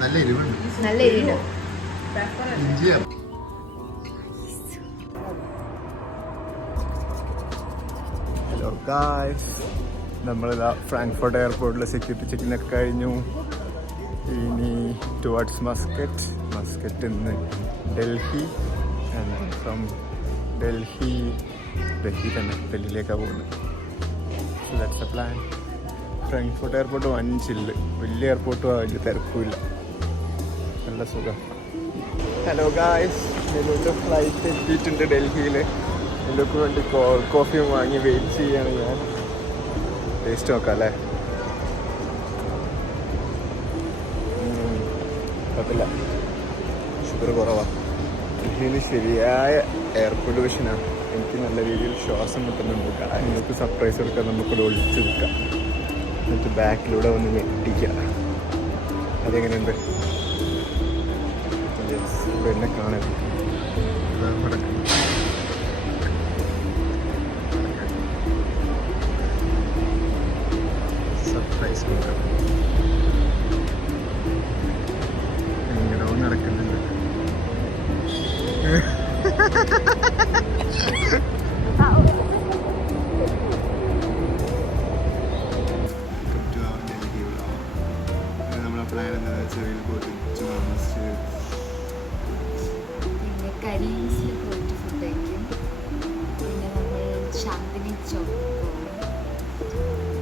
നല്ല എരിവുണ്ട്. നല്ല എരിവുണ്ട്. Hello guys, നമ്മളിതാ ഫ്രാങ്ക്ഫർട്ട് എയർപോർട്ടിൽ സെക്യൂരിറ്റി ചെക്കിനൊക്കെ കഴിഞ്ഞു. ഇനി ടുവാർഡ്സ് മസ്കറ്റ് നിന്ന് ഡൽഹി, ഫ്രം ഡൽഹിയിലേക്കാണ് പോകുന്നത്. So that's A plan. Frankfurt airport വൻ ചില്ല്, വലിയ എയർപോർട്ടും വലിയ തിരക്കുമില്ല, നല്ല സുഖം. ഹലോ ഗായ്സ്, നെല്ലുവിൻ്റെ ഫ്ലൈറ്റ് എത്തിയിട്ടുണ്ട് ഡൽഹിയിൽ. നെല്ലുക്ക് വേണ്ടി കോഫിയും വാങ്ങി വെയിറ്റ് ചെയ്യാണ് ഞാൻ. ടേസ്റ്റ് നോക്കാം അല്ലേ? കുഴപ്പമില്ല, ഷുഗർ കുറവാണ്. ഡൽഹിയിൽ ശരിയായ എയർ പൊല്യൂഷനാണ്. എനിക്ക് നല്ല രീതിയിൽ ശ്വാസം കിട്ടുന്നുണ്ട്. നിങ്ങൾക്ക് സർപ്രൈസ് കൊടുക്കാൻ നമുക്കിവിടെ ഒളിച്ചു നിൽക്കാം, എന്നിട്ട് ബാക്കിലൂടെ വന്ന് ഞെട്ടിക്കുക. അതെങ്ങനെയുണ്ട്? എന്നെ കാണാൻ സർപ്രൈസ് കൊടുക്കാം. എങ്ങനെയോ നടക്കുന്നുണ്ട്. നമ്മളെ പ്ലാൻ എന്താണെന്ന് വെച്ചാൽ പിന്നെ കരീംസിൽ പോയിട്ട് ഫുഡ് കഴിക്കും. പിന്നെ നമ്മൾ ചാന്ദിനി ചോക്ക് പോകും.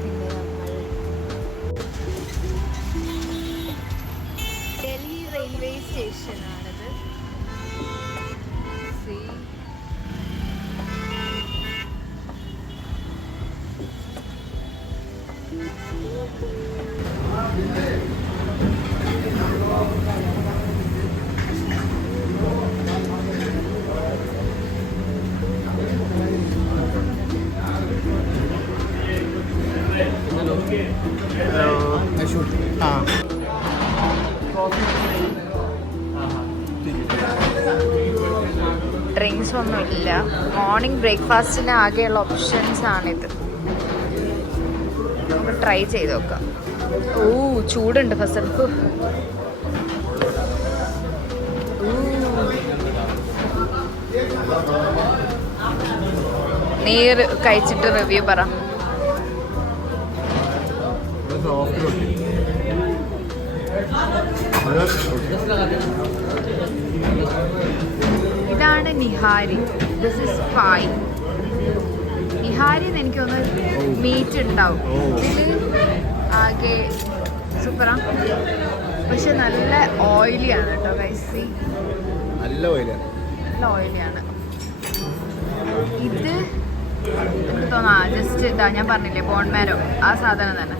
പിന്നെ നമ്മൾ ഡൽഹി റെയിൽവേ സ്റ്റേഷനാണിത്. ഡ്രിങ്ക്സ് ഒന്നുമില്ല. മോർണിംഗ് ബ്രേക്ക്ഫാസ്റ്റിന് ആകെയുള്ള ഓപ്ഷൻസ് ആണിത്. നമുക്ക് ട്രൈ ചെയ്ത് നോക്കാം. ഓ, ചൂടുണ്ട് ഫസൽ. നീ കഴിച്ചിട്ട് റിവ്യൂ പറ. ഇതാണ് nihari. This is fine. Nihari എന്ന് എനിക്ക് തോന്നുന്നു മീറ്റ് ഉണ്ടാവും. ഇതിൽ ആകെ സൂപ്പറാ, പക്ഷെ നല്ല ഓയിലിയാണ് കേട്ടോ ഗൈസ്. നല്ല ഓയിലിയാണ് ഇത്. എനിക്ക് തോന്നാ ജസ്റ്റ് ഇതാ ഞാൻ പറഞ്ഞില്ലേ ബോൺമാരോ, ആ സാധനം തന്നെ.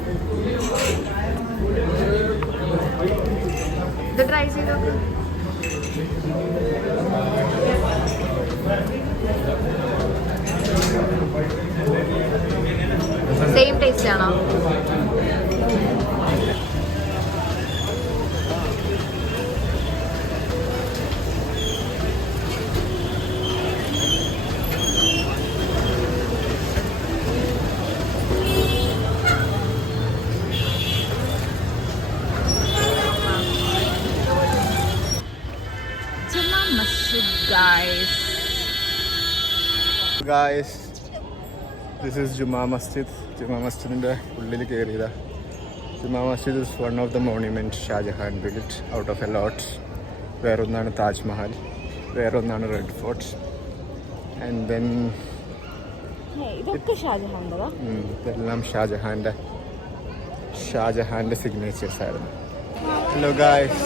ഇത് ട്രൈ ചെയ്ത് നോക്ക്. സെയിം ടേസ്റ്റ് ആണോ? Guys, this is Juma Masjid. Juma Masjidന്റെ ഉള്ളിൽ കയറിയതാ. Juma Masjid is one of the monuments Shah Jahan built out of a lot. വേറൊന്നാണ് Taj Mahal, വേറൊന്നാണ് red fort, and then ഇതെല്ലാം ഷാജഹാൻ്റെ സിഗ്നേച്ചേഴ്സ് ആയിരുന്നു. Hello guys,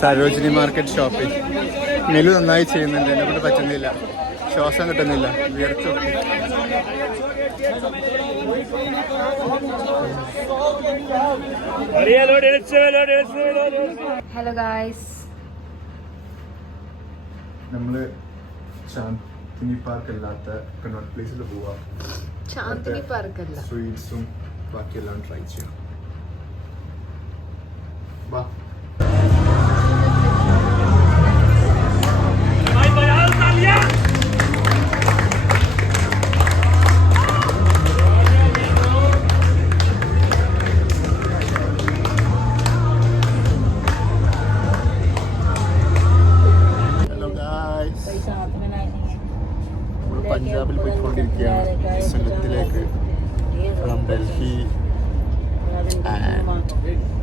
Sarojini market shopping. നെലു നന്നായി ചെയ്യുന്നുണ്ട്, എന്നെ കൊണ്ട് പറ്റുന്നില്ല, ശ്വാസം കിട്ടുന്നില്ല, വിയർത്തു. ഹലോ ഗായ്സ്, നമ്മള് ചാന്ദിനി പാർക്ക് അല്ലാത്ത കണ്ണോട്ട് പ്ലേസിൽ പോവാം. ചാന്ദിനി പാർക്ക് അല്ല, സ്വീറ്റ്സും ബാക്കിയെല്ലാം ട്രൈ ചെയ്യാം. വാ.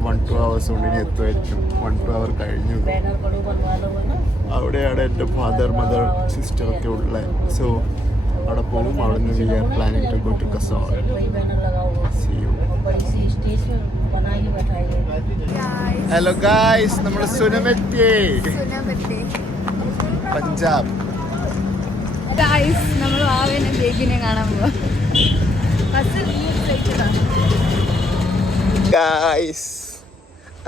1-2 hours ഉള്ളിൽ എത്തുമായിരിക്കും. 1-2 hour കഴിഞ്ഞു. അവിടെയാണ് എൻ്റെ മദർ സിസ്റ്റർ ഒക്കെ ഉള്ളത്. സോ അവിടെ പോകും. അവിടെ നിന്ന് we are planning to go to Kasol. Hello guys, നമ്മൾ സുനമെത്തി പഞ്ചാബ്. നമ്മൾ ആവേനെ ബേബിനെ കാണാൻ പോവാ. ഗായ്സ്,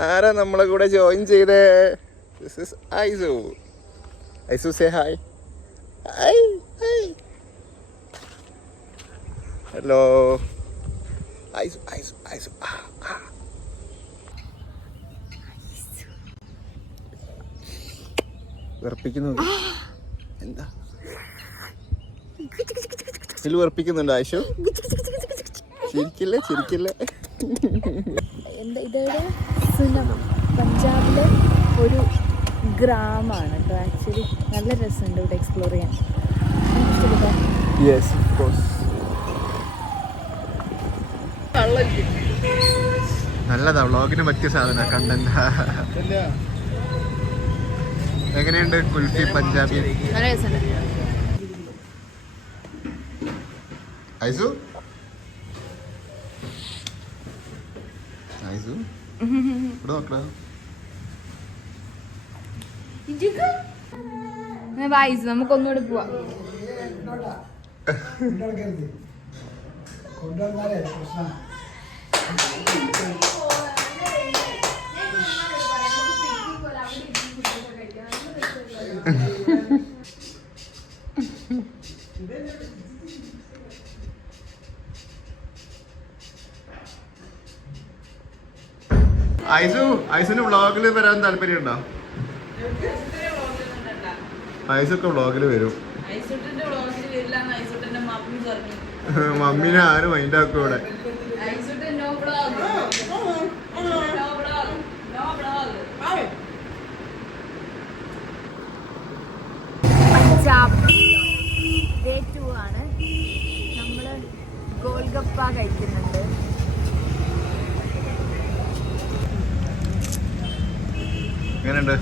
ആരാ നമ്മളെ കൂടെ ജോയിൻ ചെയ്തേ? This is Aisu. Aisu say hi. Hi hi. Hello Aisu Aisu Aisu. വെറുപ്പിക്കുന്നു. എന്താ ഇതിൽ വെറുപ്പിക്കുന്നുണ്ടോ ആയിഷു? ചിരിക്കില്ലേ ചിരിക്കില്ലേ. എന്താ ഇതവിടെ സുനം, പഞ്ചാബിലെ ഒരു ഗ്രാമമാണ് കേട്ടോ. ആക്ച്വലി നല്ല രസമുണ്ട് ഇവിടെ എക്സ്പ്ലോർ ചെയ്യാൻ. Yes of course. നല്ലതാ, വ്ളോഗിന് പറ്റിയ സാധന കണ്ടന്റ്. എങ്ങനെയുണ്ട് കുൽഫി പഞ്ചാബി? നല്ല രസമുണ്ട്. ഐസു ഐസു ഇവിടെ നോക്കടാ. വായിച്ചു, നമുക്കൊന്നുകൂടെ പോവാം. ഐസുന് വ്ളോഗിൽ വരാൻ താല്പര്യമുണ്ടോ? ഐസൊക്കെ വ്ളോഗിൽ വരും. മമ്മീനെ ആരും മൈൻഡാക്കും ഇവിടെ. പഞ്ചാബ് ഡേ 2 ആണ്. നമ്മള് ഗോൽഗപ്പ കഴിക്കുന്നുണ്ട്. എങ്ങനെയുണ്ട്?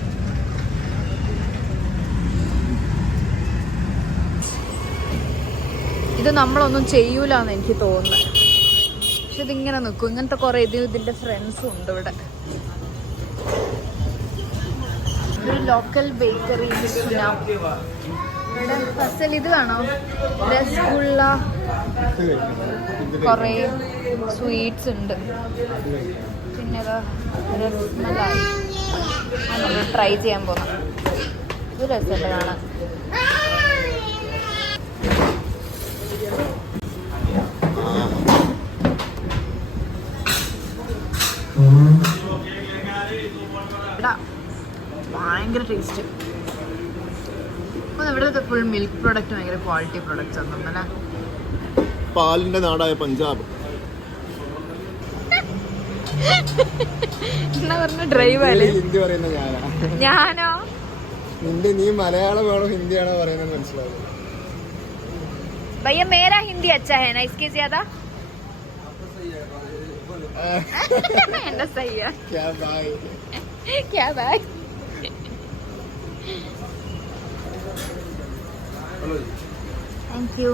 ഇത് നമ്മളൊന്നും ചെയ്യൂലെന്ന് എനിക്ക് തോന്നുന്നത്. പക്ഷെ ഇതിങ്ങനെ നിൽക്കും. ഇങ്ങനത്തെ കുറെ ഇതിന്റെ ഫ്രണ്ട്സും ഉണ്ട് ഇവിടെ. ഒരു ലോക്കൽ ബേക്കറി. ഇവിടെ ഫസൽ ഇത് വേണോ? രസഗുള്ള, കുറേ സ്വീറ്റ്സ് ഉണ്ട്. പിന്നെ രസ്മലായി നമ്മൾ ട്രൈ ചെയ്യാൻ പോകുന്നത്. ഇത് രസമുണ്ട് കാണാൻ. ഭയങ്കര ടേസ്റ്റ്. ഇവിടെ ഫുൾ മിൽക്ക് പ്രൊഡക്റ്റ്, ഭയങ്കര ക്വാളിറ്റി പ്രൊഡക്ട്സ് ആണ്. അങ്ങനെ പാലിന്റെ നാടായ പഞ്ചാബ്. എന്നാ പറഞ്ഞ ഡ്രൈവല്ലേ? ഹിന്ദി പറയുന്ന ഞാനോ? നീ മലയാളമാണോ ഹിന്ദിയാണോ പറയുന്നത് മനസ്സിലാവും. भैया मेरा हिंदी अच्छा है ना इसके ज्यादा? एंड सही है. क्या भाई? क्या भाई? Thank you.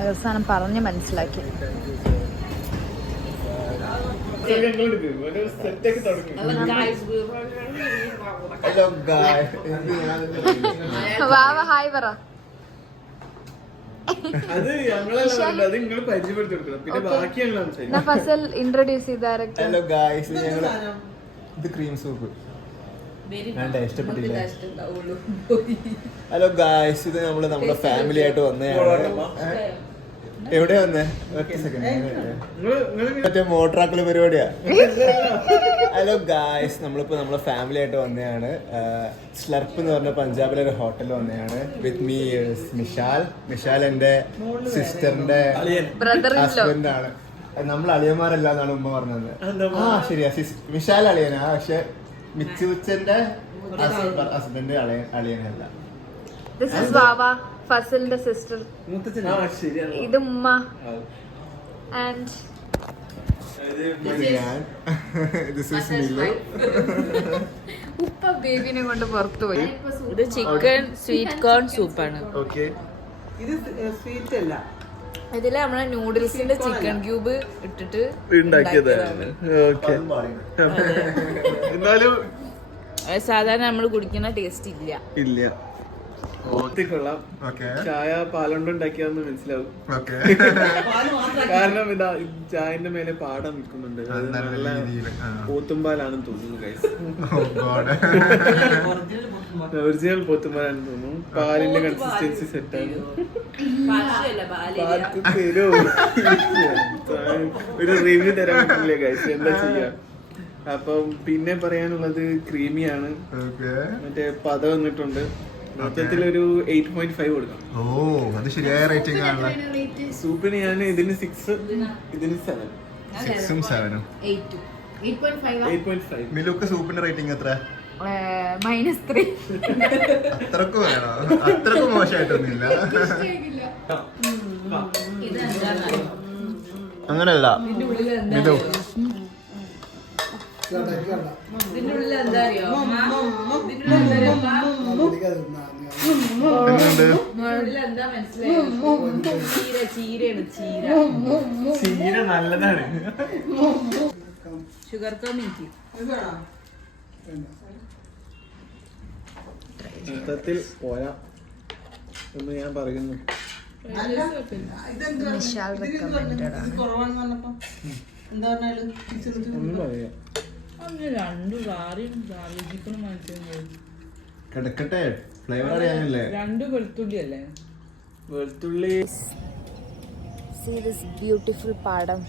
അവസാനം പറഞ്ഞ് മനസ്സിലാക്കി. വാവ ഹായ് പറ. ഫസൽ ഇൻട്രൊഡ്യൂസ് ചെയ്താരൊക്കെ. ഹലോ ഗായ്സ്, ഇത് ക്രീം സൂപ്പ് ഇഷ്ടപ്പെട്ടില്ല. ഹലോ ഗായ്സ്, ഇത് നമ്മുടെ ഫാമിലി ആയിട്ട് വന്നതാണ്. എവിടെ വന്നേ? മറ്റേ മോട്ടറാക്കല് പരിപാടിയാ. ഹലോ ഗായ്സ്, നമ്മളിപ്പോ നമ്മളെ ഫാമിലി ആയിട്ട് വന്നതാണ്. സ്ലർപ്പ് എന്ന് പറഞ്ഞ പഞ്ചാബിലെ ഒരു ഹോട്ടലിൽ വന്നതാണ്. വിത്ത് മീ മിഷാൽ എന്റെ സിസ്റ്ററിന്റെ ഹസ്ബൻഡാണ്. നമ്മൾ അളിയന്മാരല്ല എന്നാണ് ഉമ്മ പറഞ്ഞത്. ആ ശരിയാ, മിഷാൽ അളിയനാ. പക്ഷെ മിച്ചുച്ചന്റെ husband അളിയനല്ല. This is Vava, ഫസലിന്റെ sister. ഇത് ഉമ്മ. ആൻഡ് ഉപ്പ ബേബിനെ കൊണ്ട് പുറത്തു പോയി. ഇത് ചിക്കൻ സ്വീറ്റ് കോൺ സൂപ്പാണ്. ഇത് സ്വീറ്റ് അല്ല, ഇതില് നമ്മളെ നൂഡിൽസിന്റെ ചിക്കൻ ക്യൂബ് ഇട്ടിട്ട് ഉണ്ടാക്കിയതാണ്. എന്നാലും സാധാരണ നമ്മൾ കുടിക്കുന്ന ടേസ്റ്റ് ഇല്ല. കൊള്ളാം. ചായ പാലുകൊണ്ട് ഉണ്ടാക്കിയാന്ന് മനസ്സിലാവും. കാരണം ഇതാ ചായന്റെ മേലെ പാടം നിൽക്കുന്നുണ്ട്. അത് നല്ല പോത്തുംപാലാണെന്ന് തോന്നുന്നു ഗൈസ്. ഒറിജിനൽ പോത്തുംപാലാണെന്ന് തോന്നുന്നു. പാലിന്റെ കൺസിസ്റ്റൻസി സെറ്റാണ്. ഒരു റിവ്യൂ തരാൻ പറ്റില്ലേ ഗൈസ്, എന്താ ചെയ്യാ. അപ്പം പിന്നെ പറയാനുള്ളത് ക്രീമിയാണ്. മറ്റേ പത വന്നിട്ടുണ്ട്. മൊത്തത്തിലൊരു 8.5 കൊടുക്കാം. ഓ, അത് ശരിയായ റേറ്റിംഗ് ആണല്ലോ. സൂപ്പിന് ഞാൻ ഇതിന് 6, ഇതിന് 7. 6ഉം 7ഉം. 8.5. മിലുക്ക് സൂപ്പിന്റെ റേറ്റിംഗ് എത്ര? -3. അത്രക്കും വേണോ? അത്രക്കും മോശമായിട്ടൊന്നുമില്ല. അങ്ങനെയല്ല മിലു. ഇതിന്റെ ഉള്ളിൽ എന്താ അറിയോ, എങ്ങനെയുണ്ട്? എന്താ മനസ്സിലായോ? ചീരയാണ് ചീര. ചീര നല്ലതാണ്. ഷുഗർ കമ്മിക്ക് മൊത്തത്തിൽ പോരാ എന്ന് ഞാൻ പറയുന്നു. വിശാൽ recommended ആണ്. കുറവാണെന്ന് പറഞ്ഞപ്പോ എന്താ പറഞ്ഞാലും ഒന്നും പറയാ. രണ്ടു കാറിയും ചിക്കനും മനസ്സിലായി. കിടക്കട്ടെ, ഫ്ലേവർ അറിയാനല്ലേ. 2 വെളുത്തുള്ളി അല്ലേ? വെളുത്തുള്ളി. See this beautiful പാടം.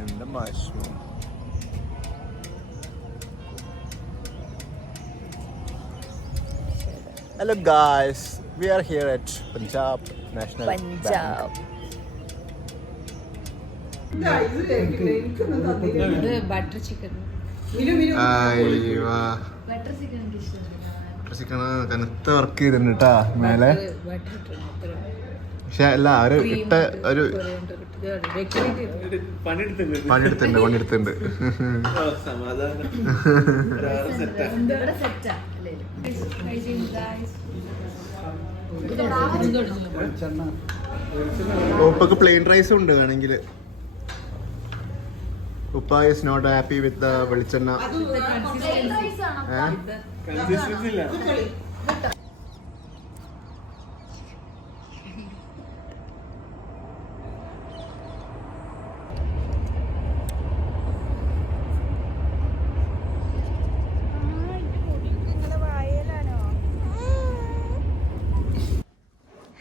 എന്താ mushroom. Hello guys, we are here at Punjab National Bank. ഇത് ബട്ടർ ചിക്കൻ. ചിക്കൻ കനത്ത വർക്ക് ചെയ്തിട്ടുണ്ട് കേട്ടാ മേലെ. പക്ഷെ അല്ല, അവര് ഇട്ട ഒരു പണിയെടുത്തിട്ടുണ്ട്. സമാധാനം. ഉപ്പക്ക് പ്ലെയിൻ റൈസും ഉണ്ട് വേണമെങ്കിൽ. ഉപ്പ is not happy with the വെളിച്ചെണ്ണ. കൺസിസ്റ്റൻസി ഇല്ല.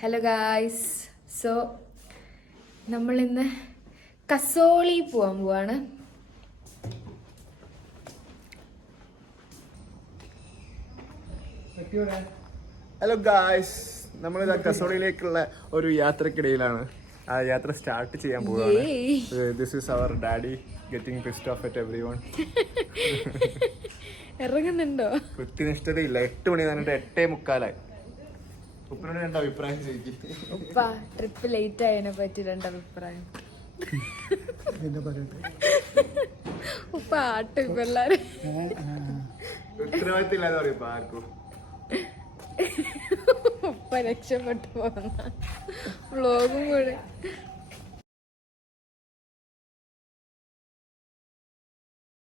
ഹലോ ഗായ്സ്, സോ നമ്മളിന്ന് കസോളി പോവാൻ പോവാണ്. ഹലോ ഗായ്സ്, നമ്മളിതാ കസോളിയിലേക്കുള്ള ഒരു യാത്രക്കിടയിലാണ്. ആ യാത്ര സ്റ്റാർട്ട് ചെയ്യാൻ പോവുകയാണ്. This is our daddy getting pissed off at everyone. ഇറങ്ങുന്നുണ്ടോ? കൃത്യനിഷ്ഠതയില്ല. 8 മണി പറഞ്ഞിട്ട് 8:45. ഉപ്പിനോട് 2 അഭിപ്രായം ചോദിക്കും. ഉപ്പ ട്രിപ്പ് ലേറ്റ് ആയതിനെ പറ്റി 2 അഭിപ്രായം. ഉപ്പ ആട്ടും ഇപ്പൊ എല്ലാരും. ഉത്തരവാദിത്തം ഇല്ലാതെ പറയും ഇപ്പൊ ആർക്കും. ഉപ്പ രക്ഷപ്പെട്ടു പോകുന്ന വ്ളോഗും കൂടെ